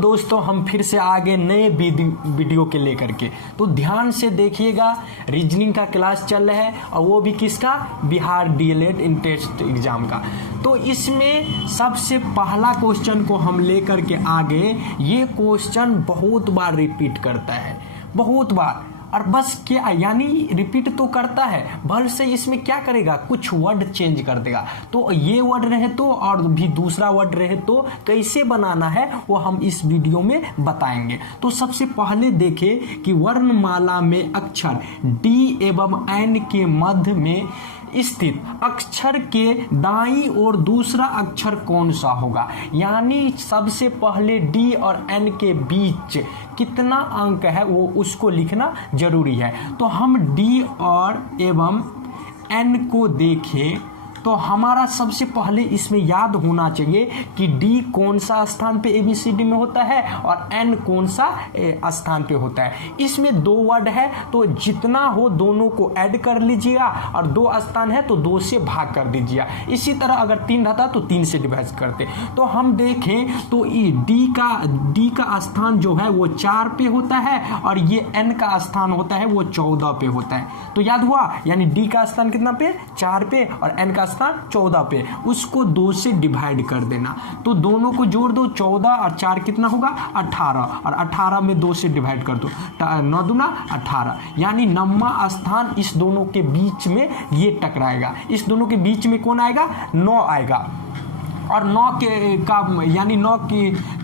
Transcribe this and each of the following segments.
दोस्तों हम फिर से आ गए नए वीडियो के लेकर के। तो ध्यान से देखिएगा, रीजनिंग का क्लास चल रहा है और वो भी किसका, बिहार डीएलएड इंट्रेंस एग्जाम का। तो इसमें सबसे पहला क्वेश्चन को हम लेकर के आगे, ये क्वेश्चन बहुत बार रिपीट करता है, बहुत बार, और बस क्या यानी रिपीट तो करता है, भल से इसमें क्या करेगा, कुछ वर्ड चेंज कर देगा। तो ये वर्ड रहे तो और भी दूसरा वर्ड रहे तो कैसे बनाना है वो हम इस वीडियो में बताएंगे। तो सबसे पहले देखें कि वर्णमाला में अक्षर डी एवं एन के मध्य में स्थित अक्षर के दाईं ओर दूसरा अक्षर कौन सा होगा। यानी सबसे पहले डी और एन के बीच कितना अंक है वो उसको लिखना जरूरी है। तो हम डी और एवं एन को देखें तो हमारा सबसे पहले इसमें याद होना चाहिए कि डी कौन सा स्थान पे एबीसीडी में होता है और एन कौन सा स्थान पे होता है। इसमें दो वर्ड है तो जितना हो दोनों को ऐड कर लीजिएगा, और दो स्थान है तो दो से भाग कर दीजिएगा। इसी तरह अगर तीन रहता तो तीन से डिवाइड करते। तो हम देखें तो डी का स्थान जो है वो 4 पे होता है और ये एन का स्थान होता है वो 14 पे होता है। तो याद हुआ, यानी डी का स्थान कितना पे, 4 पे, और एन का स्थान 14 पे, उसको 2 से डिवाइड कर देना। तो दोनों को जोड़ दो, 14 और 4 कितना होगा, 18, और 18 में 2 से डिवाइड कर दो, 9 दूना 18, यानी 9वां स्थान इस दोनों के बीच में ये टकराएगा। इस दोनों के बीच में कौन आएगा, 9 आएगा। और 9 का यानी 9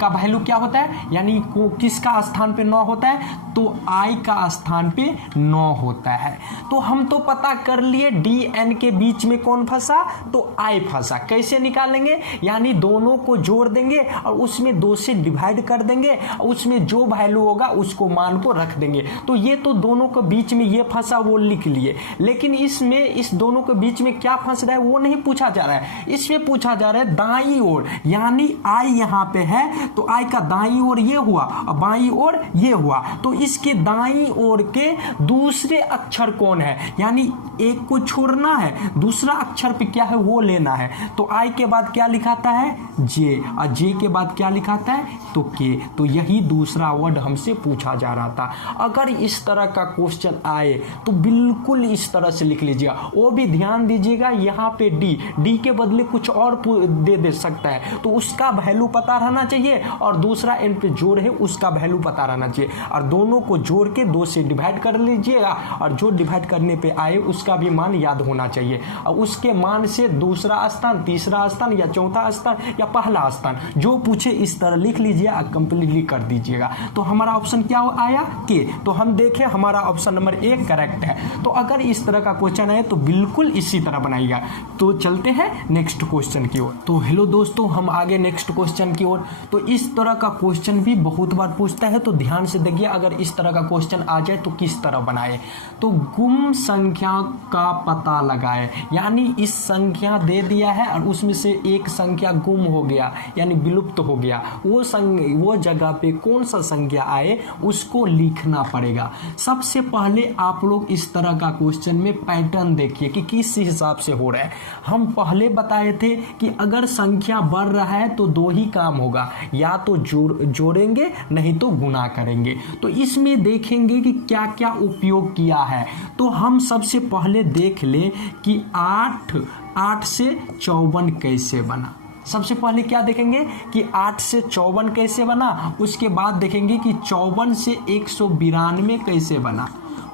का वैल्यू क्या होता है, यानी किसका स्थान पे 9 होता है, तो आई का स्थान पे 9 होता है। तो हम तो पता कर लिए डी एन के बीच में कौन फंसा, तो आई फंसा। कैसे निकालेंगे, यानी दोनों को जोड़ देंगे और उसमें 2 से डिवाइड कर देंगे, उसमें जो वैल्यू होगा उसको मान को रख देंगे। तो ये तो दोनों के बीच में ये फंसा वो लिख लिए, लेकिन इसमें इस दोनों के बीच में क्या फंस रहा है वो नहीं पूछा जा रहा है। इसमें पूछा जा रहा है दाईं ओर, यानी आई यहाँ पे है तो आई का दाईं ओर ये हुआ और बाईं ओर ये हुआ। तो इसके दाईं ओर के दूसरे अक्षर कौन है, यानी एक को छोड़ना है, दूसरा अक्षर पे क्या है वो लेना है। तो आई के बाद क्या लिखाता है, जे, और जे के बाद क्या लिखाता है, तो के। तो यही दूसरा वर्ड हमसे पूछा जा रहा था। अगर इस तरह का क्वेश्चन आए तो बिल्कुल इस तरह से लिख लीजिएगा। वो भी ध्यान दीजिएगा, यहाँ पे डी के बदले कुछ और दे सकता है, तो उसका वैल्यू पता रहना चाहिए, और दूसरा एन पे जोड़ है उसका वैल्यू पता रहना चाहिए, और दोनों को जोड़ के 2 से डिवाइड कर लीजिएगा, और जो डिवाइड करने पे आए उसका भी मान याद होना चाहिए, और उसके मान से दूसरा स्थान, तीसरा स्थान या चौथा स्थान या पहला स्थान जो पूछे इस तरह लिख लीजिए और कंप्लीटली कर दीजिएगा। तो हमारा ऑप्शन क्या आया, के। तो हम देखें हमारा ऑप्शन नंबर 1 करेक्ट है। तो अगर इस तरह का क्वेश्चन आए तो बिल्कुल इसी तरह बनाइएगा। तो चलते हैं नेक्स्ट क्वेश्चन की ओर। तो हेलो दोस्तों, हम आगे नेक्स्ट क्वेश्चन की ओर। तो इस तरह का क्वेश्चन भी बहुत बार पूछता है, तो ध्यान से देखिए, अगर इस तरह का क्वेश्चन आ जाए तो किस तरह बनाए। तो गुम संख्या का पता लगाए, यानी इस संख्या दे दिया है और उसमें से एक संख्या गुम हो गया यानी विलुप्त हो गया, वो जगह पे कौन सा संख्या आए उसको लिखना पड़ेगा। सबसे पहले आप लोग इस तरह का क्वेश्चन में पैटर्न देखिए कि किस हिसाब से हो रहा है। हम पहले बताए थे कि अगर संख्या बढ़ रहा है तो 2 ही काम होगा, या तो जोड़ेंगे नहीं तो गुणा करेंगे। तो इसमें देखेंगे कि क्या क्या उपयोग किया है। तो हम सबसे पहले देख ले कि 8 से 54 कैसे बना। सबसे पहले क्या देखेंगे कि 8 से 54 कैसे बना, उसके बाद देखेंगे कि 54 से 192 कैसे बना,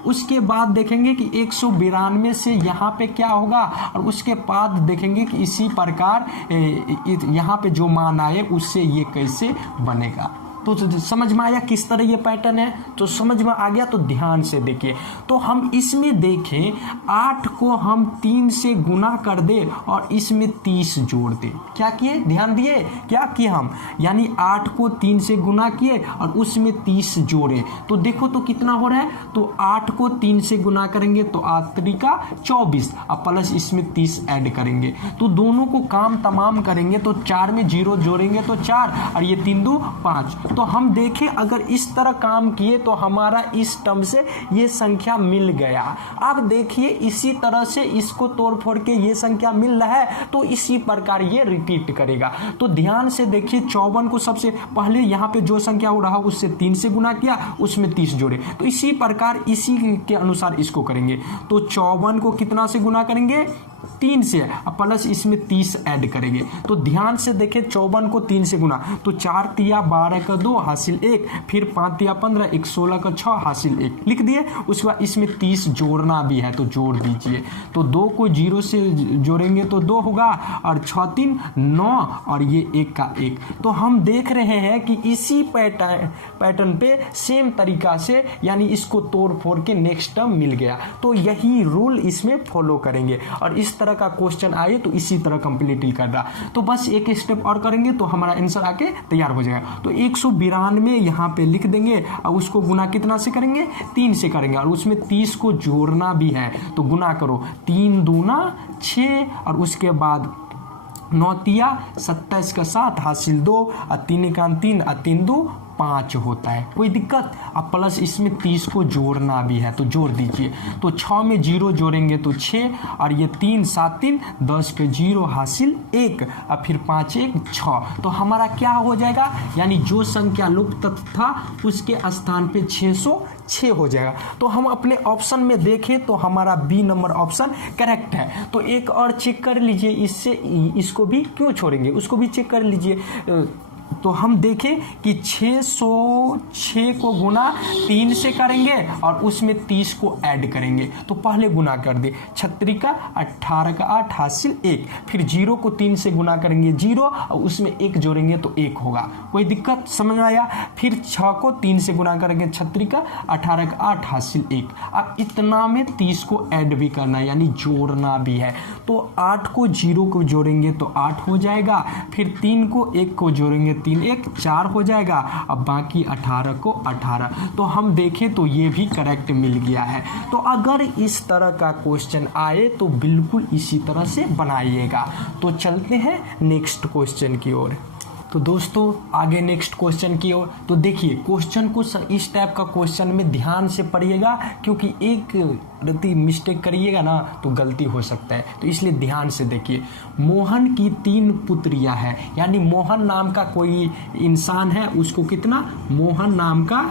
उसके बाद देखेंगे कि 192 से यहाँ पे क्या होगा, और उसके बाद देखेंगे कि इसी प्रकार यहाँ पे जो मान आए उससे ये कैसे बनेगा। तो समझ में आया किस तरह ये पैटर्न है, तो समझ में आ गया। तो ध्यान से देखिए, तो हम इसमें देखें 8 को हम 3 से गुना कर दे और इसमें 30 जोड़ दे। क्या किए, ध्यान दिए, क्या किए हम, यानी 8 को 3 से गुना किए और उसमें 30 जोड़े। तो देखो तो कितना हो रहा है, तो 8 को 3 से गुना करेंगे तो 8 का 24 और प्लस इसमें 30 ऐड करेंगे। तो दोनों को काम तमाम करेंगे तो 4 में 0 जोड़ेंगे तो 4 और ये 3 2 5, तो हम देखें अगर इस तरह काम किए तो हमारा इस टर्म से ये संख्या मिल गया। अब देखिए इसी तरह से इसको तोड़ फोड़ के ये संख्या मिल रहा है तो इसी प्रकार ये रिपीट करेगा। तो ध्यान से देखिए 54 को सबसे पहले यहाँ पे जो संख्या हो रहा उससे 3 से गुना किया, उसमें 30 जोड़े, तो इसी प्रकार इसी के अनुसार इसको करेंगे। तो 54 को कितना से गुना करेंगे? 3 से, प्लस इसमें 30 ऐड करेंगे। तो ध्यान से देखें 54 को 3 से गुना, तो 4 तिया 12 का 2 हासिल 1, फिर 5 तिया 15, 1 16 का 6 हासिल 1 लिख दिए। उसके बाद इसमें 30 जोड़ना भी है तो जोड़ दीजिए। तो 2 को 0 से जोड़ेंगे तो 2 होगा, और 6 3 9, और ये 1 का 1। तो हम देख रहे हैं कि इसी पैटर्न पे सेम तरीका से यानी इसको तोड़ फोड़ के नेक्स्ट टर्म मिल गया। तो यही रूल इसमें फॉलो करेंगे, और इस तरह का क्वेश्चन आए तो इसी तरह कंप्लीट कर रहा। तो बस एक स्टेप और करेंगे तो हमारा आंसर आके तैयार हो जाएगा। तो 192 यहाँ पे लिख देंगे, और उसको गुना कितना से करेंगे? 3 से करेंगे, और उसमें 30 को जोड़ना भी है तो गुना करो, 3 दूना 6, और उसके बाद 9 तिया 27 का 7 हासिल 2, और 3 का 3, और 3 2 5 होता है। कोई दिक्कत? अब प्लस इसमें 30 को जोड़ना भी है तो जोड़ दीजिए। तो 6 में 0 जोड़ेंगे तो 6, और ये 3 7 3 10 पे 0 हासिल 1, और फिर 5 1 6। तो हमारा क्या हो जाएगा? यानी जो संख्या लुप्त था उसके स्थान पे 606 हो जाएगा। तो हम अपने ऑप्शन में देखें तो हमारा बी नंबर ऑप्शन करेक्ट है। तो एक और चेक कर लीजिए, इससे इसको भी क्यों छोड़ेंगे, उसको भी चेक कर लीजिए। तो हम देखें कि 606 को गुना 3 से करेंगे और उसमें 30 को ऐड करेंगे। तो पहले गुना कर दे, 36 का 18 का 8 हासिल 1, फिर 0 को 3 से गुना करेंगे 0, और उसमें 1 जोड़ेंगे तो 1 होगा। कोई दिक्कत? समझ में आया? फिर 6 को 3 से गुना करेंगे 36 का 18 का 8 हासिल 1। अब इतना में 30 को ऐड भी करना है यानी जोड़ना भी है। तो 8 को 0 को जोड़ेंगे तो 8 हो जाएगा, फिर 3 को 1 को जोड़ेंगे 3 1 4 हो जाएगा, अब बाकी 18 को 18। तो हम देखें तो ये भी करेक्ट मिल गया है। तो अगर इस तरह का क्वेश्चन आए तो बिल्कुल इसी तरह से बनाइएगा। तो चलते हैं नेक्स्ट क्वेश्चन की ओर। तो दोस्तों आगे नेक्स्ट क्वेश्चन की ओर। तो देखिए क्वेश्चन को इस टाइप का क्वेश्चन में ध्यान से पढ़िएगा, क्योंकि एक रत्ती मिस्टेक करिएगा ना तो गलती हो सकता है, तो इसलिए ध्यान से देखिए। मोहन की 3 पुत्रियां हैं, यानी मोहन नाम का कोई इंसान है, उसको कितना? मोहन नाम का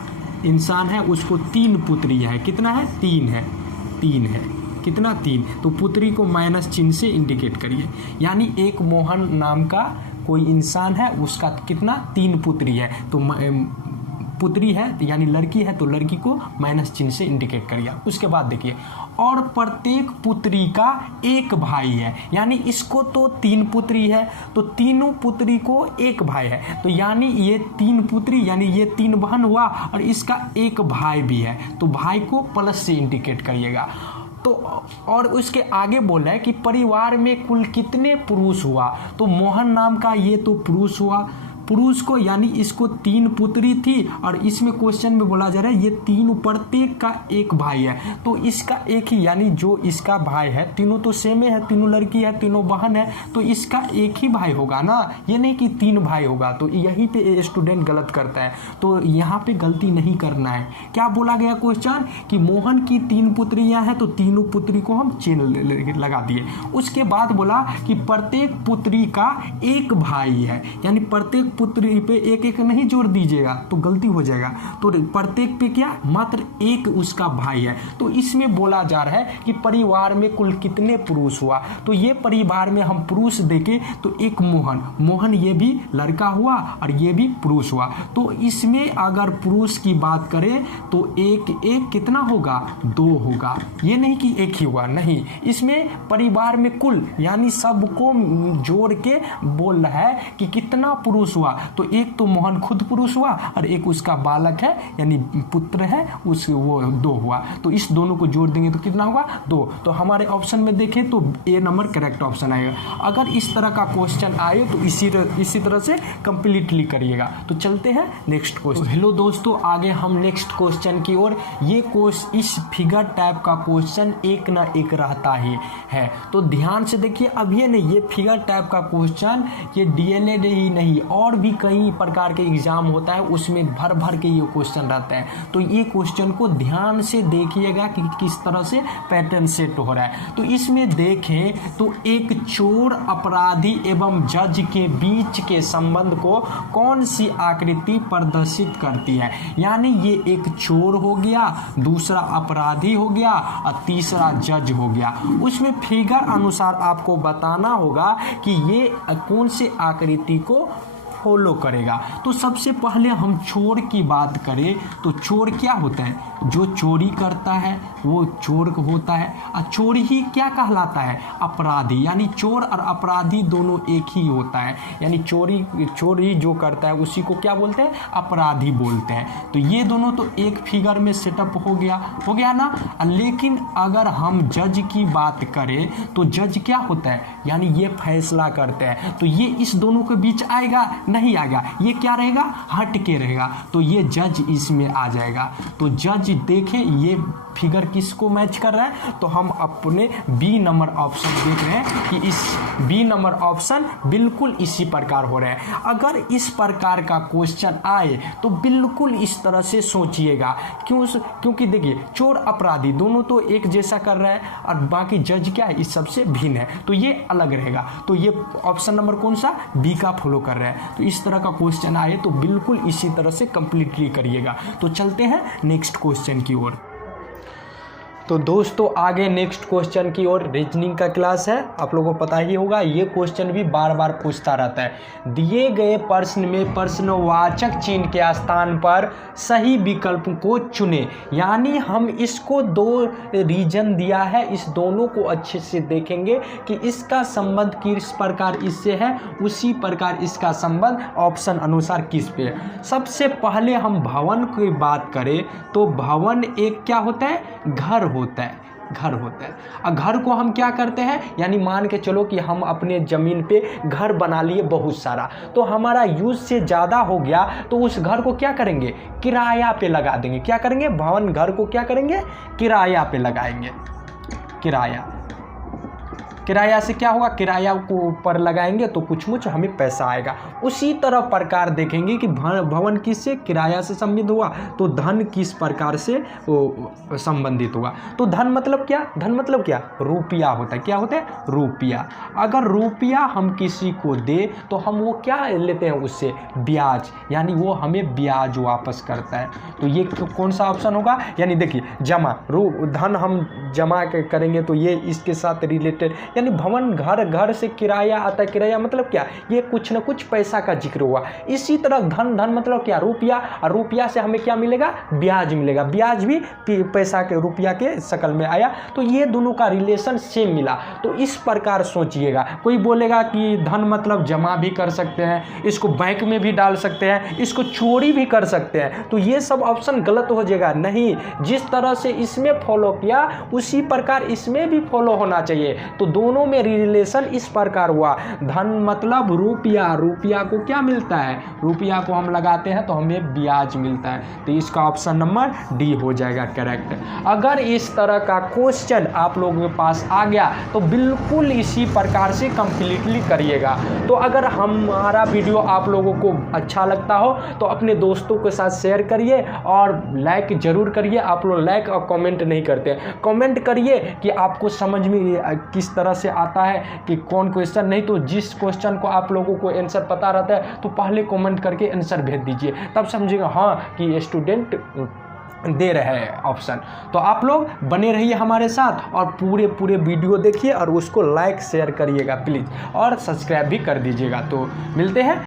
इंसान है, उसको 3 पुत्रियां है। कितना है? 3 है। 3 है। कितना? 3। तो पुत्री को माइनस चिन्ह से इंडिकेट करिए, यानी एक मोहन नाम का कोई इंसान है, उसका कितना? 3 पुत्री है। तो पुत्री है यानी लड़की है तो लड़की को माइनस चिन्ह से इंडिकेट करिए। उसके बाद देखिए, और प्रत्येक पुत्री का एक भाई है, यानी इसको तो 3 पुत्री है तो तीनों पुत्री को एक भाई है। तो यानी ये 3 पुत्री यानी ये 3 बहन हुआ, और इसका एक भाई भी है, तो भाई को प्लस से इंडिकेट करिएगा। तो और उसके आगे बोला है कि परिवार में कुल कितने पुरुष हुआ? तो मोहन नाम का ये तो पुरुष हुआ, पुरुष को यानी इसको 3 पुत्री थी, और इसमें क्वेश्चन में बोला जा रहा है ये 3 प्रत्येक का एक भाई है, तो इसका एक ही यानी जो इसका भाई है, तीनों तो सेम है, तीनों लड़की है, तीनों बहन है, तो इसका एक ही भाई होगा ना, ये नहीं कि 3 भाई होगा। तो यहीं पे स्टूडेंट गलत करता है, तो यहाँ पे गलती नहीं करना है। क्या बोला गया क्वेश्चन कि मोहन की 3 पुत्रियां हैं, तो तीनों पुत्री को हम चिन्ह लगा दिए। उसके बाद बोला कि प्रत्येक पुत्री का एक भाई है, यानी प्रत्येक पुत्री पे एक एक नहीं जोड़ दीजिएगा तो गलती हो जाएगा। तो प्रत्येक पे क्या? मात्र एक उसका भाई है। तो इसमें बोला जा रहा है कि परिवार में कुल कितने पुरुष हुआ, तो ये परिवार में हम पुरुष देखें तो एक मोहन ये भी लड़का हुआ और ये भी पुरुष हुआ। तो इसमें अगर पुरुष की बात करें तो एक एक कितना होगा? 2 होगा। ये नहीं कि एक ही हुआ, नहीं, इसमें परिवार में कुल यानी सबको जोड़ के बोल रहा है कि कितना पुरुष हुआ। तो एक तो मोहन खुद पुरुष हुआ और एक उसका बालक है यानी पुत्र है उस वो 2 हुआ। तो इस दोनों को जोड़ देंगे तो कितना होगा? 2। तो हमारे ऑप्शन में देखें तो ए नंबर करेक्ट ऑप्शन आएगा। अगर इस तरह का क्वेश्चन आए तो इसी तरह से कंप्लीटली करिएगा। तो चलते हैं नेक्स्ट क्वेश्चन। हेलो दोस्तों, आगे हम नेक्स्ट क्वेश्चन की ओर। ये इस फिगर टाइप का क्वेश्चन एक ना एक रहता ही है, तो ध्यान से देखिए। अब ये नहीं, ये फिगर टाइप का क्वेश्चन ये डीएलएड ही नहीं और और भी कई प्रकार के एग्जाम होता है, उसमें भर भर के ये क्वेश्चन रहते हैं। तो ये क्वेश्चन को ध्यान से देखिएगा कि किस तरह से पैटर्न सेट हो रहा है। तो इसमें देखें तो एक चोर, अपराधी एवं जज के बीच के संबंध को कौन सी आकृति प्रदर्शित करती है। यानी ये एक चोर हो गया, दूसरा अपराधी हो गया और तीसरा जज हो गया। उसमें फिगर अनुसार आपको बताना होगा कि ये कौन से आकृति को फॉलो करेगा। तो सबसे पहले हम चोर की बात करें तो चोर क्या होता है, जो चोरी करता है वो चोर होता है। और चोर ही क्या कहलाता है, अपराधी। यानी चोर और अपराधी दोनों एक ही होता है, यानी चोरी जो करता है उसी को क्या बोलते हैं, अपराधी बोलते हैं। तो ये दोनों तो एक फिगर में सेटअप हो गया ना। लेकिन अगर हम जज की बात करें तो जज क्या होता है, यानी ये फैसला करते हैं। तो ये इस दोनों के बीच आएगा, नहीं आएगा, ये क्या रहेगा, हट के रहेगा। तो ये जज इसमें आ जाएगा। तो जज देखें ये फिगर किसको मैच कर रहा है, तो हम अपने बी नंबर ऑप्शन देख रहे हैं कि इस बी नंबर ऑप्शन बिल्कुल इसी प्रकार हो रहा है। अगर इस प्रकार का क्वेश्चन आए तो बिल्कुल इस तरह से सोचिएगा। क्योंकि देखिए चोर अपराधी दोनों तो एक जैसा कर रहा है और बाकी जज क्या है, इस सबसे भिन्न है, तो ये अलग रहेगा। तो ये ऑप्शन नंबर कौन सा, बी का फॉलो कर रहा है। तो इस तरह का क्वेश्चन आए तो बिल्कुल इसी तरह से कंप्लीटली करिएगा। तो चलते हैं नेक्स्ट क्वेश्चन की ओर। तो दोस्तों आगे नेक्स्ट क्वेश्चन की ओर रीजनिंग का क्लास है। आप लोगों को पता ही होगा ये क्वेश्चन भी बार बार पूछता रहता है। दिए गए प्रश्न में प्रश्नवाचक चिन्ह के स्थान पर सही विकल्प को चुने। यानी हम इसको दो रीजन दिया है, इस दोनों को अच्छे से देखेंगे कि इसका संबंध किस प्रकार इससे है, उसी प्रकार इसका संबंध ऑप्शन अनुसार किस पे। सबसे पहले हम भवन की बात करें तो भवन एक क्या होता है, घर होता है। और घर को हम क्या करते हैं, यानी मान के चलो कि हम अपने ज़मीन पे घर बना लिए बहुत सारा, तो हमारा यूज से ज़्यादा हो गया तो उस घर को क्या करेंगे, किराया पे लगा देंगे। क्या करेंगे, भवन घर को क्या करेंगे, किराया पे लगाएंगे। किराया से क्या होगा, किराया को ऊपर लगाएंगे तो कुछ हमें पैसा आएगा। उसी तरह प्रकार देखेंगे कि भवन किससे, किराया से संबंधित हुआ, तो धन किस प्रकार से संबंधित होगा। तो धन मतलब क्या, रुपया होता है। क्या होता है, रुपया। अगर रुपया हम किसी को दे तो हम वो क्या लेते हैं उससे, ब्याज, यानी वो हमें ब्याज वापस करता है। तो ये कौन सा ऑप्शन होगा, यानी देखिए जमा, धन हम जमा करेंगे तो ये इसके साथ रिलेटेड, यानी भवन घर से किराया आता है। किराया मतलब क्या, ये कुछ ना कुछ पैसा का जिक्र हुआ। इसी तरह धन मतलब क्या, रुपया, और रुपया से हमें क्या मिलेगा, ब्याज मिलेगा। ब्याज भी पैसा के रुपया के शक्ल में आया। तो ये दोनों का रिलेशन सेम मिला। तो इस प्रकार सोचिएगा। कोई बोलेगा कि धन मतलब जमा भी कर सकते हैं, इसको बैंक में भी डाल सकते हैं, इसको चोरी भी कर सकते हैं, तो ये सब ऑप्शन गलत हो जाएगा। नहीं, जिस तरह से इसमें फॉलो किया उसी प्रकार इसमें भी फॉलो होना चाहिए। तो दोनों में रिलेशन इस प्रकार हुआ। धन मतलब रुपया, रुपया को क्या मिलता है, रुपया को हम लगाते हैं तो हमें ब्याज मिलता है। तो इसका ऑप्शन नंबर डी हो जाएगा करेक्ट। अगर इस तरह का क्वेश्चन आप लोगों के पास आ गया तो बिल्कुल इसी प्रकार से कंप्लीटली करिएगा। तो अगर हमारा वीडियो आप लोगों को अच्छा लगता हो तो अपने दोस्तों के साथ शेयर करिए और लाइक जरूर करिए। आप लोग लाइक और कमेंट नहीं करते, कमेंट करिए कि आपको समझ में किस तरह से आता है कि कौन क्वेश्चन। नहीं तो जिस क्वेश्चन को आप लोगों को आंसर पता रहता है तो पहले कमेंट करके आंसर भेज दीजिए, तब समझिएगा हाँ कि स्टूडेंट दे रहे हैं ऑप्शन। तो आप लोग बने रहिए हमारे साथ और पूरे वीडियो देखिए और उसको लाइक शेयर करिएगा प्लीज़, और सब्सक्राइब भी कर दीजिएगा। तो मिलते हैं